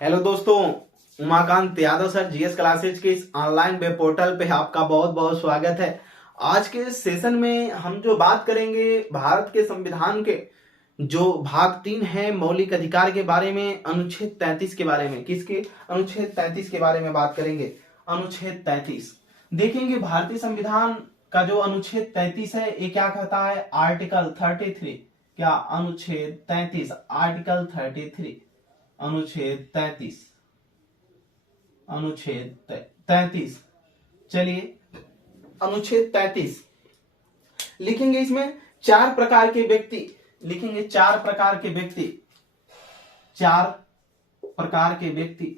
Hello दोस्तों, Umakant Yadav sir GS classes के इस ऑनलाइन वेब पोर्टल पे आपका बहुत बहुत स्वागत है। आज के इस सेशन में हम जो बात करेंगे भारत के संविधान के जो भाग 3 है मौलिक अधिकार के बारे में, अनुच्छेद 33 के बारे में। किसके? अनुच्छेद 33 के बारे में बात करेंगे। अनुच्छेद 33 देखेंगे। भारतीय संविधान का जो अनुच्छेद 33 है ये क्या कहता है? आर्टिकल 33। क्या? अनुच्छेद 33, आर्टिकल 33, अनुच्छेद 33, अनुच्छेद 33। चलिए अनुच्छेद 33 लिखेंगे। इसमें 4 प्रकार के व्यक्ति लिखेंगे। 4 प्रकार के व्यक्ति, 4 प्रकार के व्यक्ति,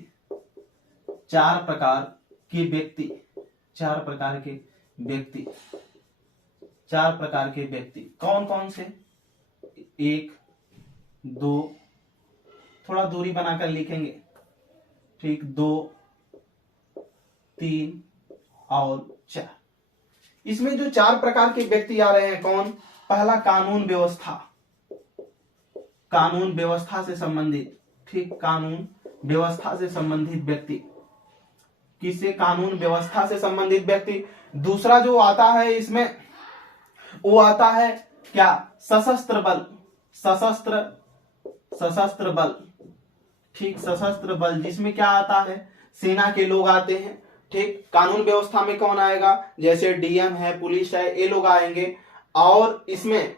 4 प्रकार के व्यक्ति, 4 प्रकार के व्यक्ति, 4 प्रकार के व्यक्ति कौन कौन से? 1, 2, थोड़ा दूरी बनाकर लिखेंगे, ठीक, 2, 3 और 4। इसमें जो 4 प्रकार के व्यक्ति आ रहे हैं कौन? पहला कानून व्यवस्था, कानून व्यवस्था से संबंधित, ठीक, कानून व्यवस्था से संबंधित व्यक्ति। किससे? कानून व्यवस्था से संबंधित व्यक्ति। दूसरा जो आता है इसमें वो आता है क्या? सशस्त्र बल, सशस्त्र बल, ठीक, सशस्त्र बल, जिसमें क्या आता है? सेना के लोग आते हैं, ठीक। कानून व्यवस्था में कौन आएगा? जैसे डीएम है, पुलिस है, ये लोग आएंगे। और इसमें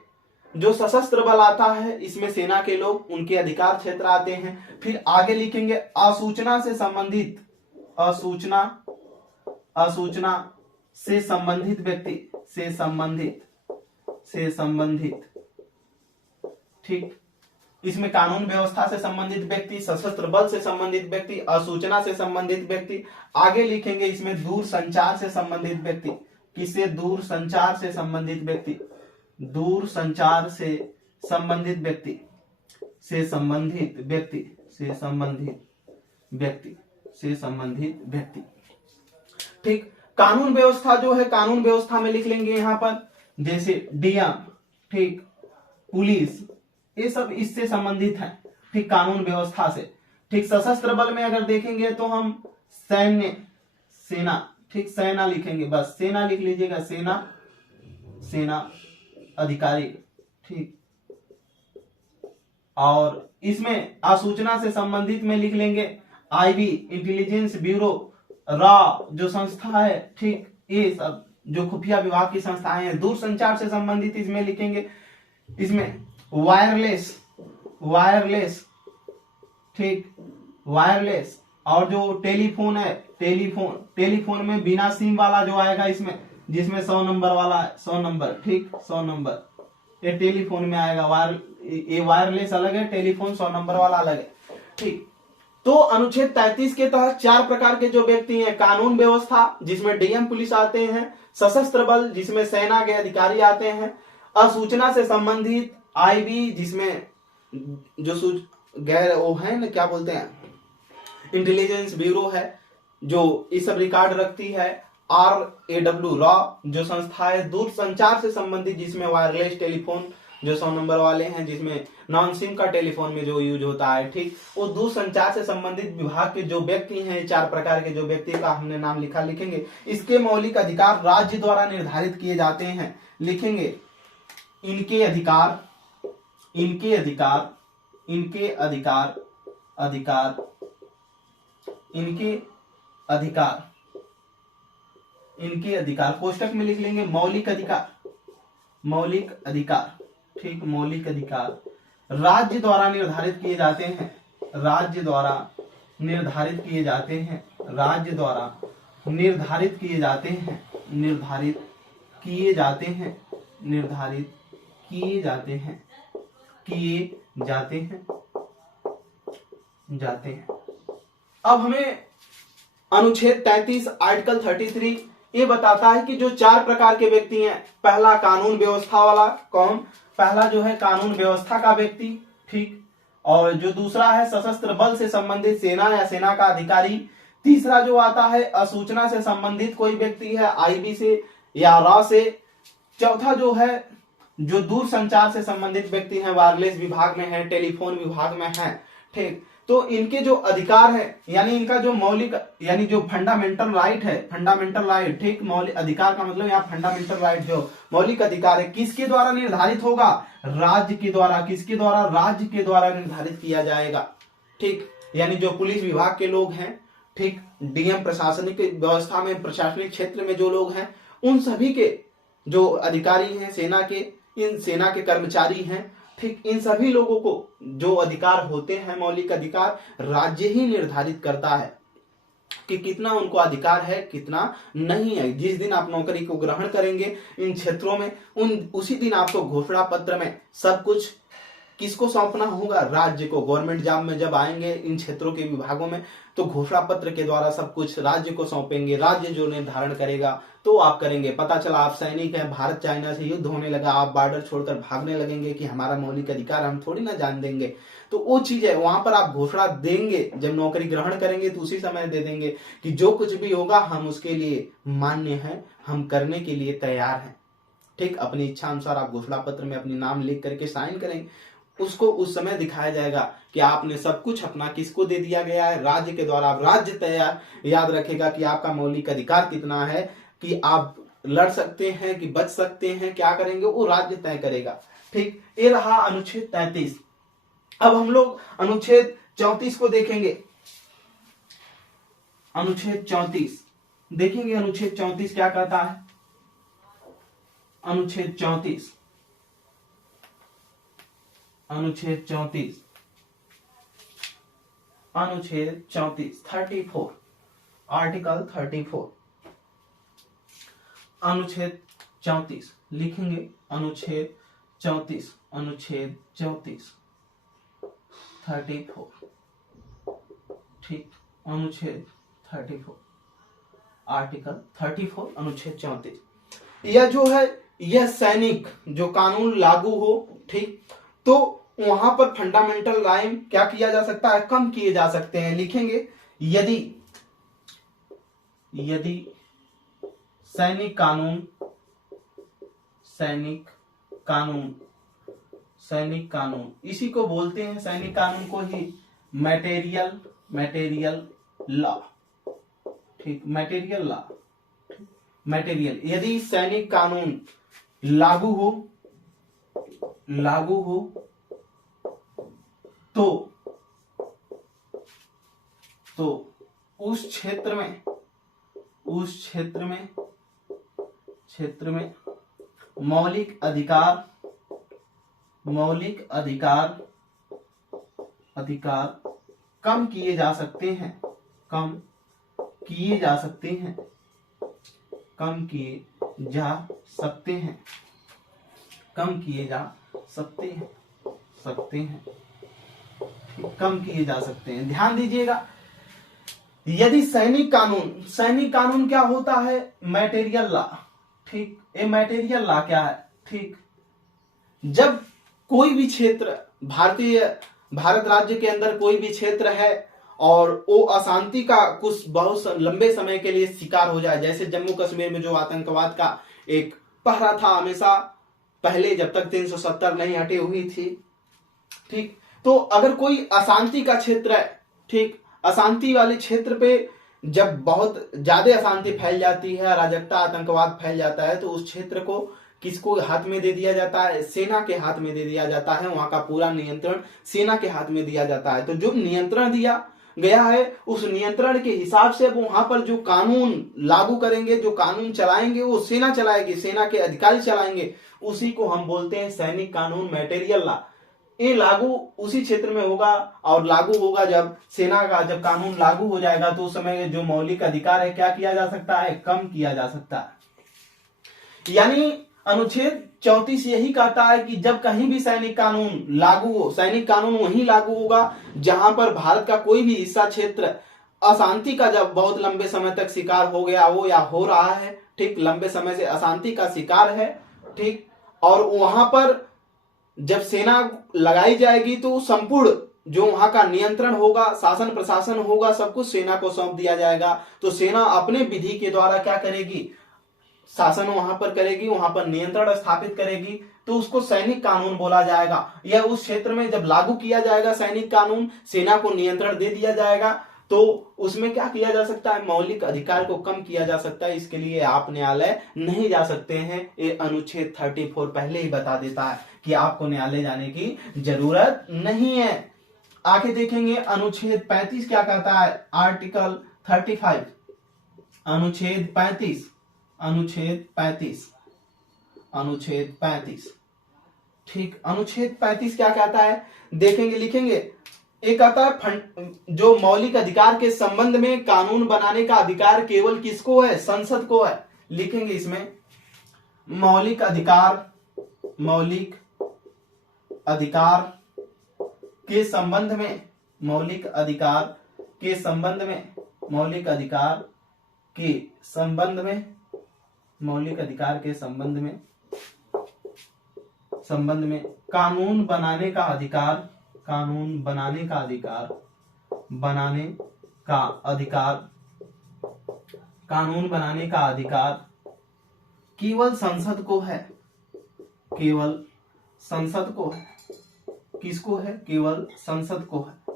जो सशस्त्र बल आता है इसमें सेना के लोग, उनके अधिकार क्षेत्र आते हैं। फिर आगे लिखेंगे असूचना से संबंधित, असूचना से संबंधित व्यक्ति, से संबंधित, ठीक। इसमें कानून व्यवस्था से संबंधित व्यक्ति, सशस्त्र बल से संबंधित व्यक्ति, असूचना से संबंधित व्यक्ति। आगे लिखेंगे इसमें दूर संचार से संबंधित व्यक्ति। किससे? दूर संचार से संबंधित व्यक्ति, दूर संचार से संबंधित व्यक्ति, से संबंधित व्यक्ति, से संबंधित व्यक्ति, से संबंधित व्यक्ति, ठीक। कानून व्यवस्था जो है, कानून व्यवस्था में लिख लेंगे यहां पर जैसे डीएम, ठीक, पुलिस, ये सब इससे संबंधित है, ठीक, कानून व्यवस्था से, ठीक। सशस्त्र बल में अगर देखेंगे तो हम सैन्य, सेना, ठीक, सेना लिखेंगे, बस सेना लिख लीजिएगा, सेना, सेना अधिकारी, ठीक। और इसमें असूचना से संबंधित में लिख लेंगे आईबी, इंटेलिजेंस ब्यूरो, रॉ जो संस्था है, ठीक, ये सब जो खुफिया विभाग की संस्थाएं हैं। दूर संचार से संबंधित इसमें लिखेंगे, इसमें वायरलेस, वायरलेस, ठीक, वायरलेस। और जो टेलीफोन है, टेलीफोन में बिना सिम वाला जो आएगा इसमें, जिसमें 100 नंबर वाला है, 100 नंबर, ठीक, 100 नंबर, ये टेलीफोन में आएगा। ये वायरलेस अलग है, टेलीफोन 100 नंबर वाला अलग है, ठीक। तो अनुच्छेद 33 के तहत 4 प्रकार के जो व्यक्ति हैं, कानून व्यवस्था जिसमें डीएम पुलिस आते हैं, सशस्त्र बल जिसमें सेना के अधिकारी आते हैं, असूचना से संबंधित आईबी जिसमें जो गैर वो है ना, क्या बोलते हैं, इंटेलिजेंस ब्यूरो है जो ये सब रिकॉर्ड रखती है, RAW, रॉ जो संस्था है। दूर संचार से संबंधित जिसमें वायरलेस टेलीफोन जो 100 नंबर वाले हैं, जिसमें नॉन सिम का टेलीफोन में जो यूज होता है, ठीक, वो दूर संचार से संबंधित विभाग के जो व्यक्ति हैं, 4 प्रकार के जो व्यक्ति का हमने नाम लिखेंगे। इसके मौलिक अधिकार राज्य द्वारा निर्धारित किए जाते हैं, लिखेंगे इनके अधिकार, इनके अधिकार, इनके अधिकार, अधिकार, इनके अधिकार, इनके अधिकार, कोष्टक में लिख लेंगे मौलिक अधिकार, मौलिक अधिकार, ठीक, मौलिक अधिकार राज्य द्वारा निर्धारित किए जाते हैं, राज्य द्वारा निर्धारित किए जाते हैं, राज्य द्वारा निर्धारित किए जाते हैं, निर्धारित किए जाते हैं, निर्धारित किए जाते हैं, किए जाते हैं, जाते हैं। अब हमें अनुच्छेद 33 आर्टिकल 33 ये बताता है कि जो 4 प्रकार के व्यक्ति हैं, पहला कानून व्यवस्था वाला, कौन? पहला जो है कानून व्यवस्था का व्यक्ति, ठीक। और जो दूसरा है सशस्त्र बल से संबंधित सेना या सेना का अधिकारी। तीसरा जो आता है असूचना से संबंधित कोई व्यक्ति है, आईबी से या रॉ से। चौथा जो है जो दूर संचार से संबंधित व्यक्ति हैं, वायरलेस विभाग में है, टेलीफोन विभाग में है, ठीक। तो इनके जो अधिकार है यानी इनका जो मौलिक यानी जो फंडामेंटल राइट है, फंडामेंटल राइट, ठीक, मौलिक अधिकार का मतलब यहाँ फंडामेंटल राइट जो मौलिक अधिकार है किसके द्वारा निर्धारित होगा? राज्य के द्वारा। किसके द्वारा? राज्य के द्वारा निर्धारित किया जाएगा, ठीक। यानी जो पुलिस विभाग के लोग हैं, ठीक, डीएम प्रशासनिक व्यवस्था में प्रशासनिक क्षेत्र में जो लोग हैं, उन सभी के जो अधिकारी हैं सेना के, इन सेना के कर्मचारी हैं, ठीक, इन सभी लोगों को जो अधिकार होते हैं मौलिक अधिकार राज्य ही निर्धारित करता है कि कितना उनको अधिकार है कितना नहीं है। जिस दिन आप नौकरी को ग्रहण करेंगे इन क्षेत्रों में उसी दिन आपको घोषणा पत्र में सब कुछ किसको सौंपना होगा? राज्य को। गवर्नमेंट जॉब में जब आएंगे इन क्षेत्रों के विभागों में तो घोषणा पत्र के द्वारा सब कुछ राज्य को सौंपेंगे, राज्य जो निर्धारण करेगा तो आप करेंगे। पता चला आप सैनिक हैं, भारत चाइना से युद्ध होने लगा, आप बॉर्डर छोड़कर भागने लगेंगे कि हमारा मौलिक अधिकार हम थोड़ी ना जान देंगे, तो वो चीज है वहां पर आप घोषणा देंगे। जब नौकरी ग्रहण करेंगे तो उसी समय दे देंगे कि जो कुछ भी होगा हम उसके लिए मान्य हैं, हम करने के लिए तैयार हैं, ठीक। अपनी इच्छा अनुसार आप घोषणा पत्र में अपनी नाम लिख करके साइन करेंगे, उसको उस समय दिखाया जाएगा कि आपने सब कुछ अपना किसको दे दिया गया है? राज्य के द्वारा। आप राज्य तैयार याद रखेगा कि आपका मौलिक अधिकार कितना है, कि आप लड़ सकते हैं कि बच सकते हैं, क्या करेंगे वो राज्य तय करेगा, ठीक। ये रहा अनुच्छेद 33। अब हम लोग अनुच्छेद 34 को देखेंगे। अनुच्छेद 34 देखेंगे। अनुच्छेद 34 क्या कहता है? अनुच्छेद 34 34 आर्टिकल 34 अनुच्छेद 34 लिखेंगे। अनुच्छेद 34 34 ठीक। अनुच्छेद 34 आर्टिकल 34 अनुच्छेद 34 यह जो है यह सैनिक जो कानून लागू हो, ठीक, तो वहां पर फंडामेंटल राइट क्या किया जा सकता है? कम किए जा सकते हैं। लिखेंगे यदि सैनिक कानून इसी को बोलते हैं, सैनिक कानून को ही मटेरियल लॉ, ठीक, मटेरियल यदि सैनिक कानून लागू हो तो उस क्षेत्र में मौलिक अधिकार कम किए जा सकते हैं, ध्यान दीजिएगा। यदि सैनिक कानून क्या होता है? मटेरियल लॉ, ठीक। ये मटेरियल लॉ क्या है? ठीक, जब कोई भी क्षेत्र भारत राज्य के अंदर कोई भी क्षेत्र है और वो अशांति का कुछ बहुत लंबे समय के लिए शिकार हो जाए, जैसे जम्मू कश्मीर में जो आतंकवाद का एक पहरा था हमेशा पहले, जब तक 370 नहीं हटे हुई थी, ठीक। तो अगर कोई अशांति का क्षेत्र है, ठीक, अशांति वाले क्षेत्र पे जब बहुत ज्यादा अशांति फैल जाती है, अराजकता आतंकवाद फैल जाता है, तो उस क्षेत्र को किसको हाथ में दे दिया जाता है? सेना के हाथ में दे दिया जाता है। वहां का पूरा नियंत्रण सेना के हाथ में दिया जाता है। तो जो नियंत्रण दिया गया है उस नियंत्रण के हिसाब से वहां पर जो कानून लागू करेंगे, जो कानून चलाएंगे वो सेना चलाएगी, सेना के अधिकारी चलाएंगे, उसी को हम बोलते हैं सैनिक कानून, मटेरियल लॉ। ये लागू उसी क्षेत्र में होगा और लागू होगा जब सेना का जब कानून लागू हो जाएगा तो उस समय जो मौलिक अधिकार है क्या किया जा सकता है? कम किया जा सकता है। यानी अनुच्छेद 34 यही कहता है कि जब कहीं भी सैनिक कानून लागू हो, सैनिक कानून वहीं लागू होगा जहां पर भारत का कोई भी हिस्सा क्षेत्र अशांति का जब बहुत लंबे समय तक शिकार हो गया हो या हो रहा है, ठीक, लंबे समय से अशांति का शिकार है, ठीक, और वहां पर जब सेना लगाई जाएगी तो संपूर्ण जो वहां का नियंत्रण होगा, शासन प्रशासन होगा, सब कुछ सेना को सौंप दिया जाएगा। तो सेना अपने विधि के द्वारा क्या करेगी? शासन वहां पर करेगी, वहां पर नियंत्रण स्थापित करेगी, तो उसको सैनिक कानून बोला जाएगा। यह उस क्षेत्र में जब लागू किया जाएगा सैनिक कानून, सेना को नियंत्रण दे दिया जाएगा, तो उसमें क्या किया जा सकता है, मौलिक अधिकार को कम किया जा सकता है। इसके लिए आप न्यायालय नहीं जा सकते हैं। ये अनुच्छेद 34 पहले ही बता देता है कि आपको न्यायालय जाने की जरूरत नहीं है। आगे देखेंगे अनुच्छेद 35 क्या कहता है, आर्टिकल 35, अनुच्छेद 35, अनुच्छेद 35, अनुच्छेद 35, ठीक। अनुच्छेद 35 क्या कहता है, देखेंगे, लिखेंगे। एक आता है जो मौलिक अधिकार के संबंध में कानून बनाने का अधिकार केवल किसको है, संसद को है। लिखेंगे इसमें मौलिक अधिकार, मौलिक अधिकार के संबंध में, मौलिक अधिकार के संबंध में, मौलिक अधिकार के संबंध में, मौलिक अधिकार के संबंध में, संबंध में कानून बनाने का अधिकार, कानून बनाने का अधिकार, बनाने का अधिकार, कानून बनाने का अधिकार केवल संसद को है, केवल संसद को है। किसको है, केवल संसद को है,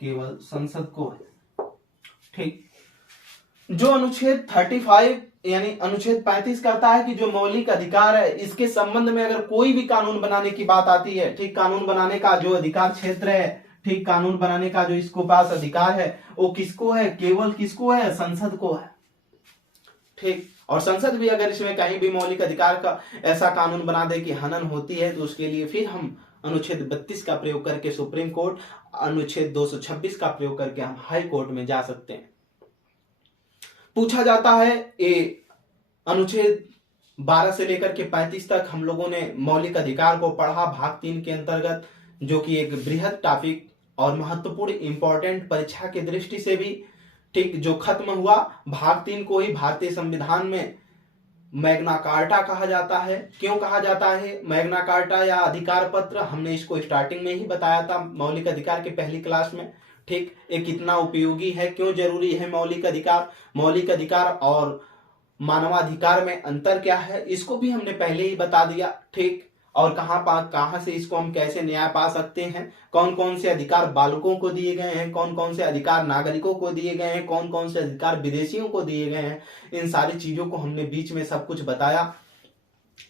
केवल संसद को है, ठीक। जो अनुच्छेद 35 यानी अनुच्छेद 35 कहता है कि जो मौलिक अधिकार है इसके संबंध में अगर कोई भी कानून बनाने की बात आती है, ठीक, कानून बनाने का जो अधिकार क्षेत्र है, ठीक, कानून बनाने का जो इसको पास अधिकार है वो किसको है, केवल किसको है, संसद को है, ठीक। और संसद भी अगर इसमें कहीं भी मौलिक अधिकार का ऐसा कानून बना दे कि हनन होती है तो उसके लिए फिर हम अनुच्छेद 32 का प्रयोग करके सुप्रीम कोर्ट, अनुच्छेद 226 का प्रयोग करके हम हाई कोर्ट में जा सकते हैं। पूछा जाता है ये अनुच्छेद 12 से लेकर के 35 तक हम लोगों ने मौलिक अधिकार को पढ़ा भाग 3 के अंतर्गत, जो कि एक बृहद टॉपिक और महत्वपूर्ण इंपॉर्टेंट परीक्षा की दृष्टि से भी, ठीक, जो खत्म हुआ। भाग 3 को ही भारतीय संविधान में मैग्ना कार्टा कहा जाता है। क्यों कहा जाता है मैग्ना कार्टा या अधिकार पत्र, हमने इसको स्टार्टिंग में ही बताया था मौलिक अधिकार के पहली क्लास में, ठीक। ये कितना उपयोगी है, क्यों जरूरी है मौलिक अधिकार, मौलिक अधिकार और मानवाधिकार में अंतर क्या है, इसको भी हमने पहले ही बता दिया, ठीक। और कहां से इसको हम कैसे न्याय पा सकते हैं, कौन कौन से अधिकार बालकों को दिए गए हैं, कौन कौन से अधिकार नागरिकों को दिए गए हैं, कौन कौन से अधिकार विदेशियों को दिए गए हैं, इन सारी चीजों को हमने बीच में सब कुछ बताया।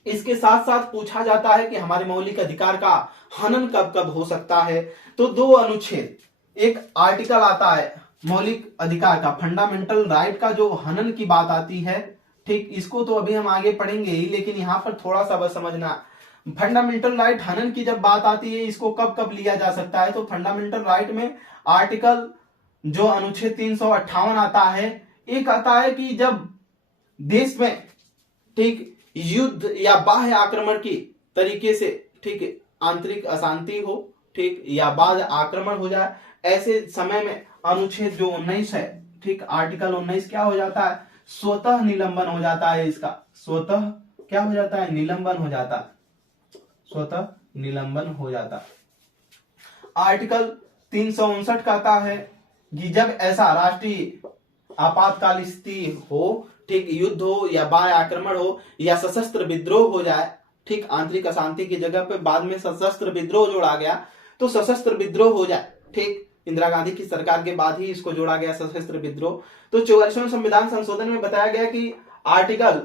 इसके साथ साथ पूछा जाता है कि हमारे मौलिक अधिकार का हनन कब कब हो सकता है, तो 2 अनुच्छेद, एक आर्टिकल आता है मौलिक अधिकार का, फंडामेंटल राइट का जो हनन की बात आती है, ठीक। इसको तो अभी हम आगे पढ़ेंगे ही, लेकिन यहां पर थोड़ा सा बस समझना, फंडामेंटल राइट हनन की जब बात आती है इसको कब कब लिया जा सकता है, तो फंडामेंटल राइट में आर्टिकल जो अनुच्छेद 358 आता है, एक आता है कि जब देश में, ठीक, युद्ध या बाह्य आक्रमण की तरीके से, ठीक, आंतरिक अशांति हो, ठीक, या बाह्य आक्रमण हो जाए, ऐसे समय में अनुच्छेद जो 19 है, ठीक, आर्टिकल 19 क्या हो जाता है, स्वतः निलंबन हो जाता है। इसका स्वतः क्या हो जाता है, निलंबन हो जाता है, स्वतः निलंबन हो जाता है। आर्टिकल 359 कहता है कि जब ऐसा राष्ट्रीय आपातकाल स्थिति हो, ठीक, युद्ध हो या बाह्य आक्रमण हो या सशस्त्र विद्रोह हो जाए, ठीक, आंतरिक अशांति की जगह पे बाद में सशस्त्र विद्रोह जोड़ा गया, तो सशस्त्र विद्रोह हो जाए, ठीक, इंदिरा गांधी की सरकार के बाद ही इसको जोड़ा गया सशस्त्र विद्रोह। तो 44वें संविधान संशोधन में बताया गया कि आर्टिकल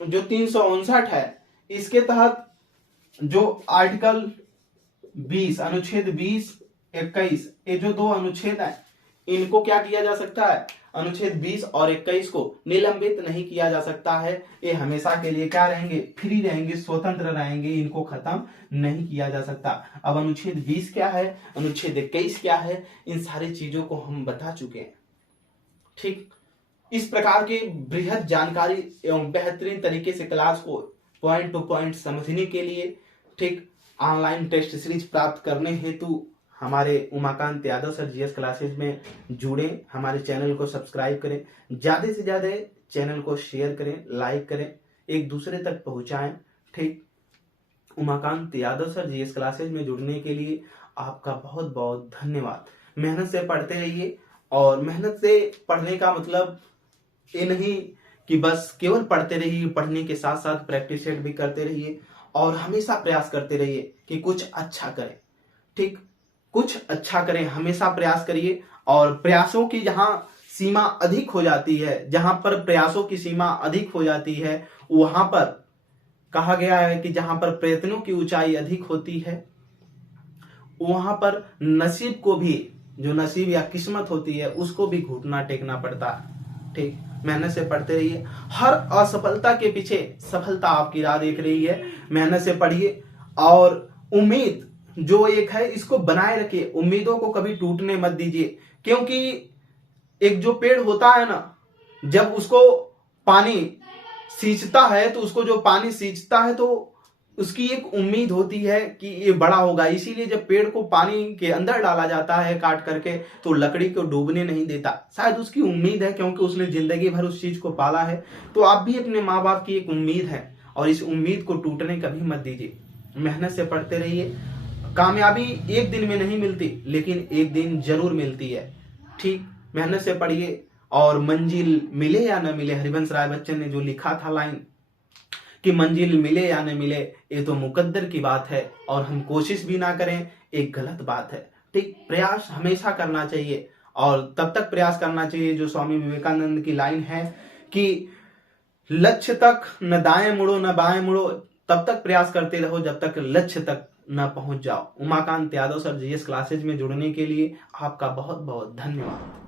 जो 359 है इसके तहत जो आर्टिकल 20, अनुच्छेद 20, 21, ये जो 2 अनुच्छेद है इनको क्या किया जा सकता है, अनुच्छेद 20 और 21 को निलंबित नहीं किया जा सकता है। ये हमेशा के लिए क्या रहेंगे, फ्री रहेंगे, स्वतंत्र रहेंगे, इनको खत्म नहीं किया जा सकता। अब अनुच्छेद 20 क्या है, अनुच्छेद 21 क्या है, इन सारी चीजों को हम बता चुके हैं, ठीक। इस प्रकार की बृहद जानकारी एवं बेहतरीन तरीके से क्लास को पॉइंट टू पॉइंट समझने के लिए, ठीक, ऑनलाइन टेस्ट सीरीज प्राप्त करने हेतु हमारे Umakant Yadav sir GS classes में जुड़े, हमारे चैनल को सब्सक्राइब करें, ज्यादा से ज्यादा चैनल को शेयर करें, लाइक करें, एक दूसरे तक पहुंचाएं, ठीक। Umakant Yadav sir GS classes में जुड़ने के लिए आपका बहुत बहुत धन्यवाद। मेहनत से पढ़ते रहिए, और मेहनत से पढ़ने का मतलब ये नहीं कि बस केवल पढ़ते रहिए, पढ़ने के साथ साथ प्रैक्टिस सेट भी करते रहिए और हमेशा प्रयास करते रहिए कि कुछ अच्छा करें, ठीक, कुछ अच्छा करें, हमेशा प्रयास करिए। और प्रयासों की जहां सीमा अधिक हो जाती है, जहां पर प्रयासों की सीमा अधिक हो जाती है, वहां पर कहा गया है कि जहां पर प्रयत्नों की ऊंचाई अधिक होती है, वहां पर नसीब को भी, जो नसीब या किस्मत होती है, उसको भी घुटना टेकना पड़ता है, ठीक। मेहनत से पढ़ते रहिए, हर असफलता के पीछे सफलता आपकी राह देख रही है। मेहनत से पढ़िए और उम्मीद जो एक है इसको बनाए रखिए, उम्मीदों को कभी टूटने मत दीजिए। क्योंकि एक जो पेड़ होता है ना, जब उसको पानी सींचता है तो उसको जो पानी सींचता है तो उसकी एक उम्मीद होती है कि ये बड़ा होगा। इसीलिए जब पेड़ को पानी के अंदर डाला जाता है काट करके, तो लकड़ी को डूबने नहीं देता, शायद उसकी उम्मीद है, क्योंकि उसने जिंदगी भर उस चीज को पाला है। तो आप भी अपने माँ बाप की एक उम्मीद है, और इस उम्मीद को टूटने कभी मत दीजिए। मेहनत से पढ़ते रहिए। कामयाबी एक दिन में नहीं मिलती, लेकिन एक दिन जरूर मिलती है, ठीक। मेहनत से पढ़िए और मंजिल मिले या न मिले, हरिवंश राय बच्चन ने जो लिखा था लाइन कि मंजिल मिले या न मिले, ये तो मुकद्दर की बात है, और हम कोशिश भी ना करें एक गलत बात है, ठीक। प्रयास हमेशा करना चाहिए, और तब तक प्रयास करना चाहिए, जो स्वामी विवेकानंद की लाइन है कि लक्ष्य तक न दाएं मुड़ो न बाएं मुड़ो, तब तक प्रयास करते रहो जब तक लक्ष्य तक न पहुंच जाओ। Umakant Yadav sir GS classes में जुड़ने के लिए आपका बहुत बहुत धन्यवाद।